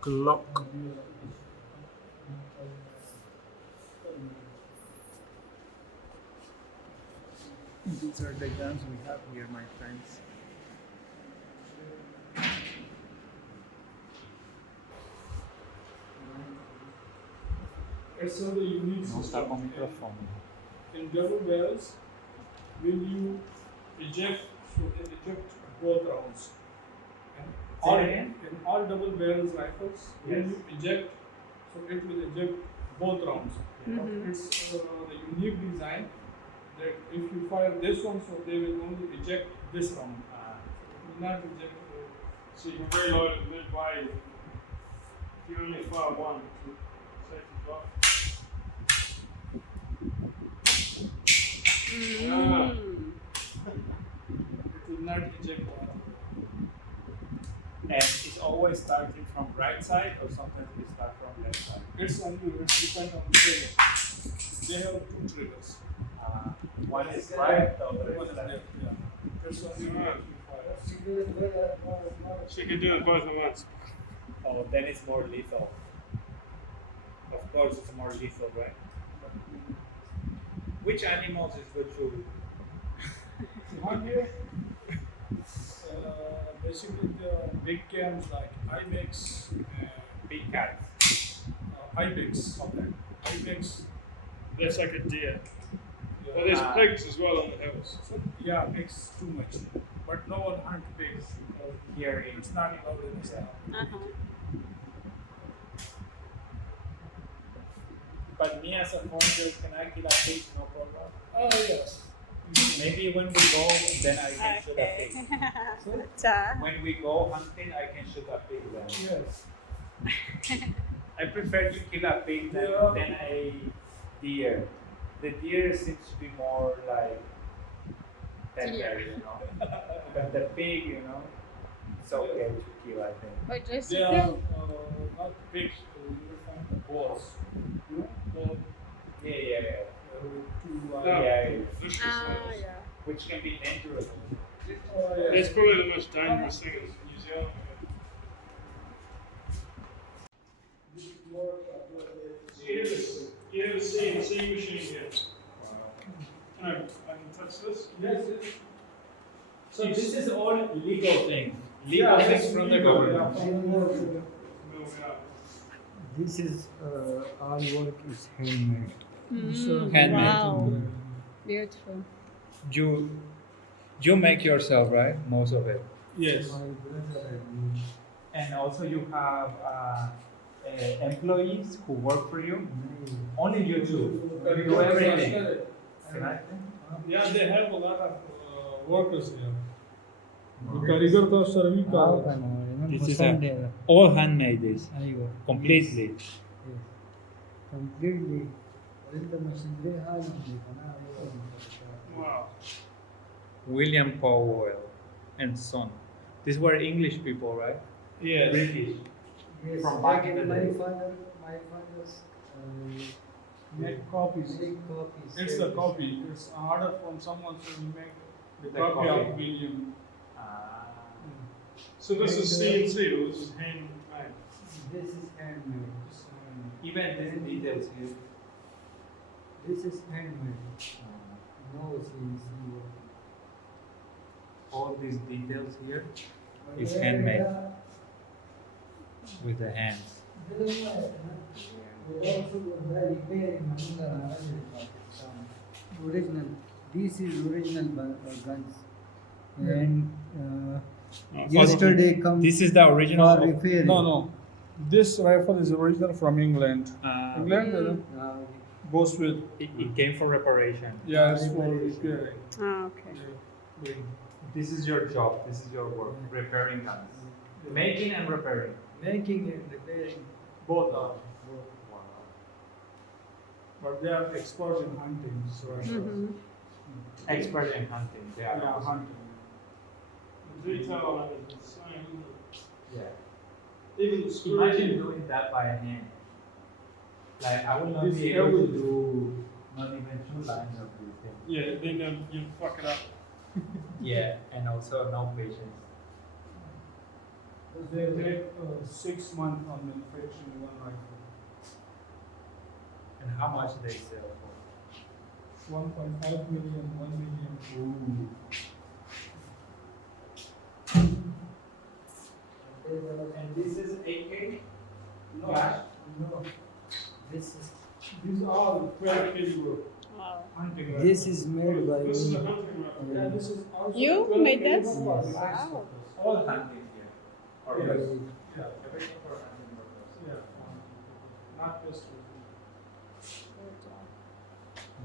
Glock. These are the guns we have here, my friends. It's a unique Não está com o system. microfone. In double barrels, when you eject, so they eject both rounds. And all, again? in all double barrels rifles, when Yes. you eject, so it will eject both rounds. It's the unique design that if you fire this one, so they will only eject this round. It will not eject. So you can reload it midway. If you only fire one, to safety drop. Yeah. It will not eject the other. And it's always starting from right side or sometimes we start from left side? It's depends on the trigger. They have two triggers. One is right, the other One is is left. left, yeah. It's only one you fire. So you can do it both at once. Oh, then it's more lethal. Of course, it's more lethal, right? Which animals is good to? One here, basically the big cams like IBEX, Big cats. IBEX, Okay. IBEX. That's like a deer. Yeah. Well, there's pigs as well on the hills. So, yeah, pigs too much, but no one hunt pigs because Here in it's not allowed in this town. But me as a foreigner, can I kill a pig? No problem. Oh yes. Maybe when we go, then I can shoot a pig. When we go hunting, I can shoot a pig then. Yes. I prefer to kill a pig than, Yeah. than a deer. The deer seems to be more like tender, you know. But the pig, you know, it's okay to kill, I think. But just They are not pigs. You will find the boars. You know, boar, Yeah. two, No. Yeah. Vicious ah, animals. yeah. Which can be dangerous. It's probably the most dangerous thing in New Zealand. You have a CNC machine here. Can I can touch this? Yes, yes. So this is all legal things. Yeah, Legal things it's from the legal, government. yeah, from the government. No, we are. This is all work is handmade. Handmade. Wow. Beautiful. You make yourself, right? Most of it. Yes. My brother and me. And also you have employees who work for you. Only you two. You do everything. Can I? Yeah, they have a lot of workers here. कारीगर तो सर्वी का This is all handmade. This Aywa. completely. Yes. Completely. All the machinery has Wow. William Powell and Son. These were English people, right? Yes. British. Yes. From back in the my day. father's Make copies. make copies. It's a copy. It's an order from someone, so we make the The copy copy. of William. So this is CNC or this is handmade? This is handmade. Even these details here. This is handmade. No CNC work. All these details here is handmade with the hands. Original. This is original guns. And yesterday come This is the original. for repairing. No. This rifle is original from England. England goes with It came for reparation. it's for repairing. Ah, okay. This is your job. This is your work. Repairing guns. Making and repairing. Making and repairing. Both are. But they are expert in hunting. So Expert in hunting. They are yeah, awesome. hunting. The detail on it is insane, isn't it? Yeah. Even the screws. Imagine doing that by hand. Like I would not This be able to everything. do not even 2 lines of this thing. Yeah, then you fuck it up. Yeah, and also no patience. They take 6 months on manufacturing one rifle. And how much they sell for? 1.5 million, 1 million. Ooh. And this is AK? No, Flash? no. This is These are 12 caliber Wow. hunting this rifles. is made by This is me. a hunting rifle. Yeah, this is also You 12 made this? caliber for Yes. defense Wow. purpose. All hunting here. Or Yes. yes. Yeah, Everything for hunting purpose. yeah. Not pistol.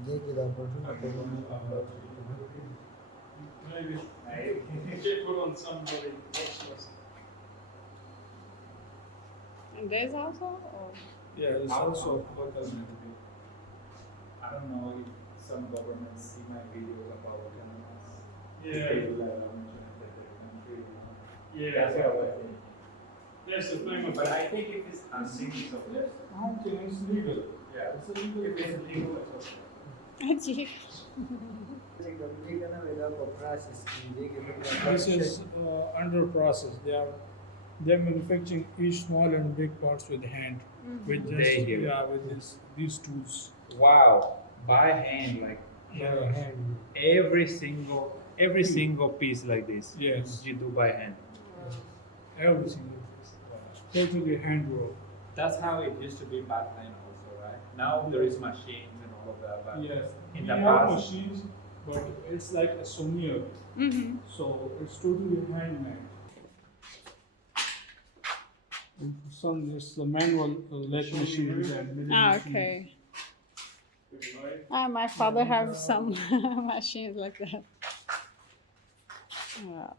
देखिए दापड़ Maybe Right? get put on somebody. Watch And there's also? Or? Yeah, it's How- also how does it be? I don't know if some governments see my videos about cameras. Yeah. They will mention it that they're country. Yeah. That's what I think. That's the thing But about I think if it's hunting, it's okay. hunting is legal. Yeah. It's a legal If it's legal, it's okay. Gee. This is under process. They're manufacturing each small and big parts with hand. With just They do. yeah, with these tools. Wow. By hand, like Yeah, hand. every single piece like this. Yes. You do by hand. Everything. Totally hand work. That's how it used to be back then also, right? Now there is machines and all of that, but Yes. in We the have past, machines, but it's like a souvenir. Mm-hmm. So it's totally handmade. And for some, it's the manual lathe machines and milling Ah, machines. okay. If you like. My father have some machines like that. Wow.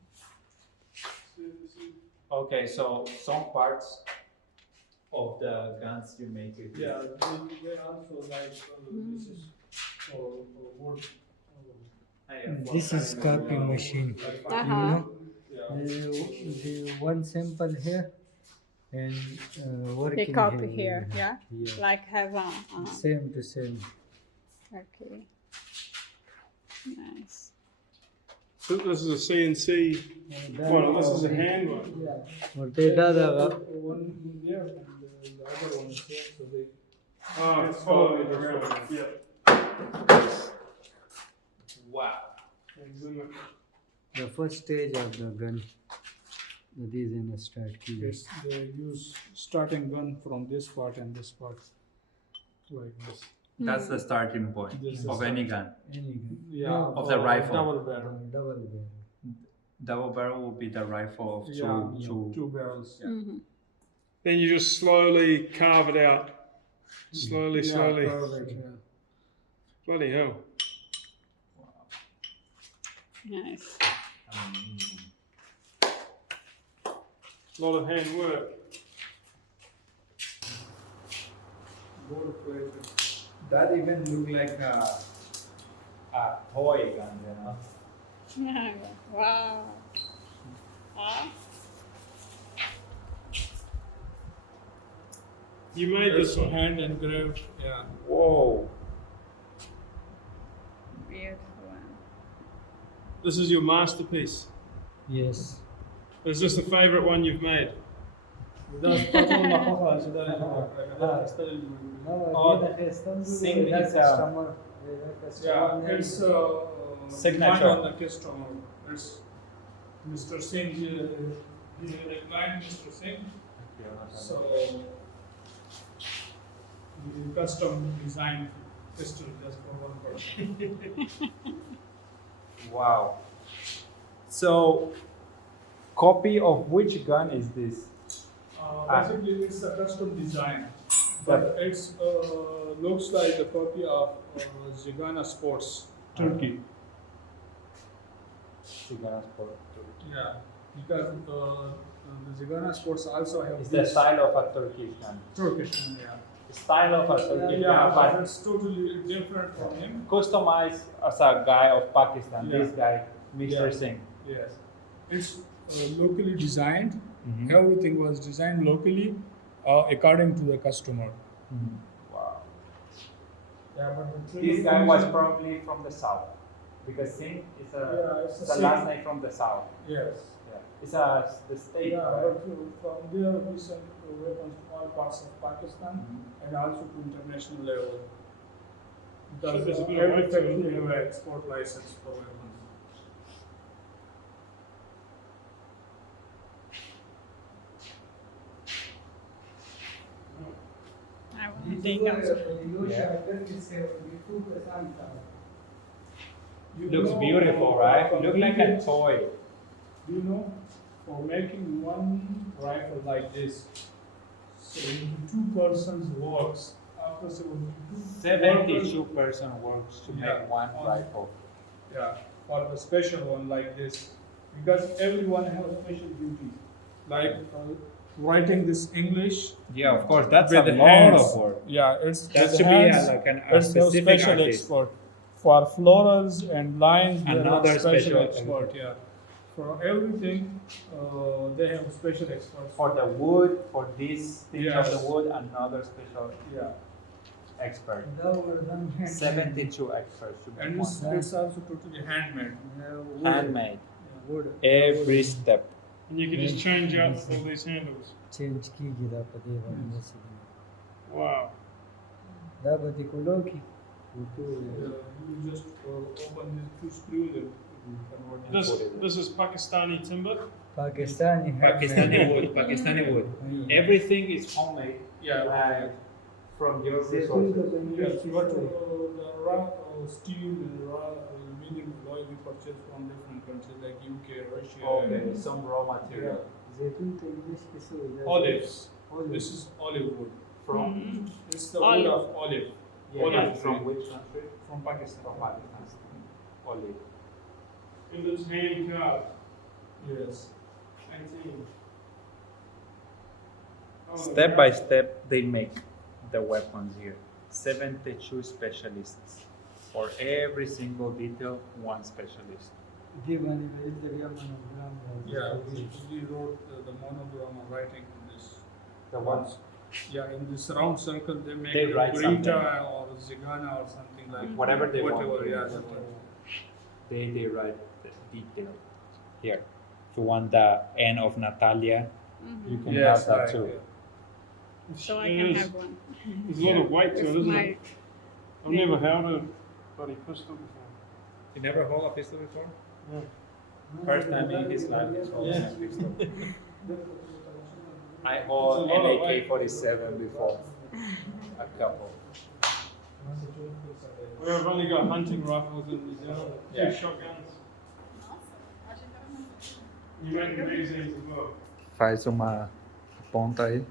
okay, so some parts of the guns you make it. Yeah, they also like this is for wood. This is copy machine. Uh-huh. You know, Yeah. the one sample here and They working copy here, yeah? Yeah. Like have Same to same. okay. Nice. So this is a CNC one. This is a hand one. Yeah. और पेड़ा They दगा put one in there and the other one is there, so they. Oh, It's follow follow it it around. around. Yeah. Wow. Excellent. the first stage of the gun. That is in a start key. Yes, they use starting gun from this part and this part, like this. That's the starting point This is of any gun. Any gun. Yeah, Of the or rifle. Double barrel. Double barrel. Double barrel will be the rifle of Yeah, two. two barrels. Mm-hmm. Then you just slowly carve it out. Slowly, Yeah, slowly. perfect, yeah. Bloody hell. Nice. A lot of hand work. Gold plated. That even look like a toy gun, you know. Wow. Ah, You made this Also one. hand engraved. Yeah. Whoa. beautiful one. This is your masterpiece. Yes. Is this the favorite one you've made? That's patrol of Sing is customer. Yeah, it's Signature. on the customer. It's Mr. Singh. He declined Mr. Singh. So the custom designed pistol just for one person. Wow. So, copy of which gun is this? Basically, it's a custom design, but it's looks like a copy of Zigana Sports, Turkey. Yeah, because the Zigana Sports also have It's the this style of a Turkish gun. Turkish one, yeah. The style of a Turkish Yeah, gun, but but it's totally different from him. customized as a guy of Pakistan. Yeah. This guy, Mr. Yeah. Singh. Yes, it's locally designed. Mhm. Everything was designed locally, according to the customer. Wow. Yeah, but the This guy was probably from the south, because Singh is Yeah, it's it's the a last Singh. name from the south. Yes. It's the state, Yeah, right? but from there we send weapons to all parts of Pakistan and also to international level. Because there's a bit of every work to it. factory have an export license for weapons. I want to take out. Looks beautiful, right? Look like a toy. Do you know, for making one rifle like this, 72 persons works after 72 person works to Yeah. make one rifle. Yeah, for the special one like this, because everyone has a special duty, like writing this English. Yeah, of course, that's with a the lot hands. of work. Yeah, it's That with should the be hands. like a There's no specific special artist. expert. For florals and lines, they Another have special special expert. Yeah, for everything, they have special experts. For the wood, for this thing of Yes. the wood, another special Yeah, expert. 72 experts to and make it's, one. it's also totally handmade. Handmade. Wood. Every step. And you can just change out all these handles. Change key gida padeva nasi. Wow. Da bati koloki. You just open these two screws and you convert it. This is Pakistani timber. Pakistani Pakistani handmade. wood, Pakistani wood. Mm. Everything is homemade. Yeah, Like from your They do resources. the yes, but the raw steel and raw aluminum alloy we purchase from different countries like UK, Russia. Okay, some raw material. Zaytun to English kiso ila. Olives. Olive. This is olive wood. From It's the Olive. wood of olive yeah, from which country? from Pakistan. From Pakistan. Olive. And it's hand carved. Yes. 18. Oh, Step by step, they make the weapons here. 72 specialists. For every single detail, one specialist. Divani is the monogram. Yeah, we wrote the monogram writing in this. The ones. Yeah, in this round circle they make They the write burrita or zigana or something like Whatever they want. whatever. Yeah, whatever. They write the detail here. If you want the N of Natalia, you can Yes, have that right, too. yeah. So I can have one. There's a lot of weight to it, With isn't my it? I've never held a bloody pistol before. You never hold a pistol before? No. First time in his life he's holding a pistol. I It's hold a lot an of weight. AK-47 before. A couple. We've only got hunting rifles in New Zealand. Yeah. Two shotguns. You make it easy as well. Faz uma ponta aí.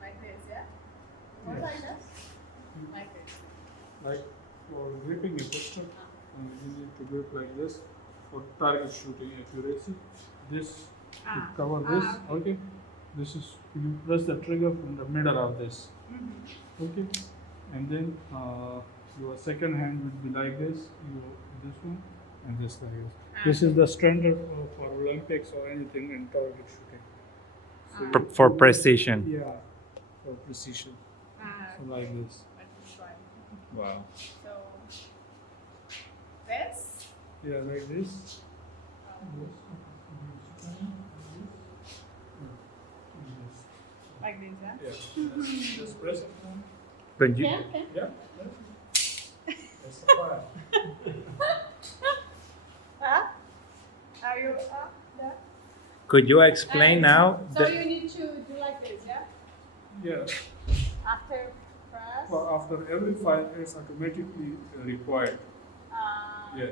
Like this, yeah? Or like this? Like this. Like for gripping a pistol, you need to grip like this for target shooting accuracy. This to cover this, okay. This is you press the trigger from the middle of this, okay, and then your second hand would be like this. This one and this like this. This is the standard for Olympics or anything in target shooting. So For precision. yeah, for precision. So like this. Let me try. Wow. So, this. Yeah, like this. Like this, yeah? Yeah. Just press it. Could you, Okay. Yeah. That's the fire. Huh? Are you there? could you explain now? So the- you need to do like this, yeah? Yeah. After press. For after every fire, it's automatically required. Uh, Yeah.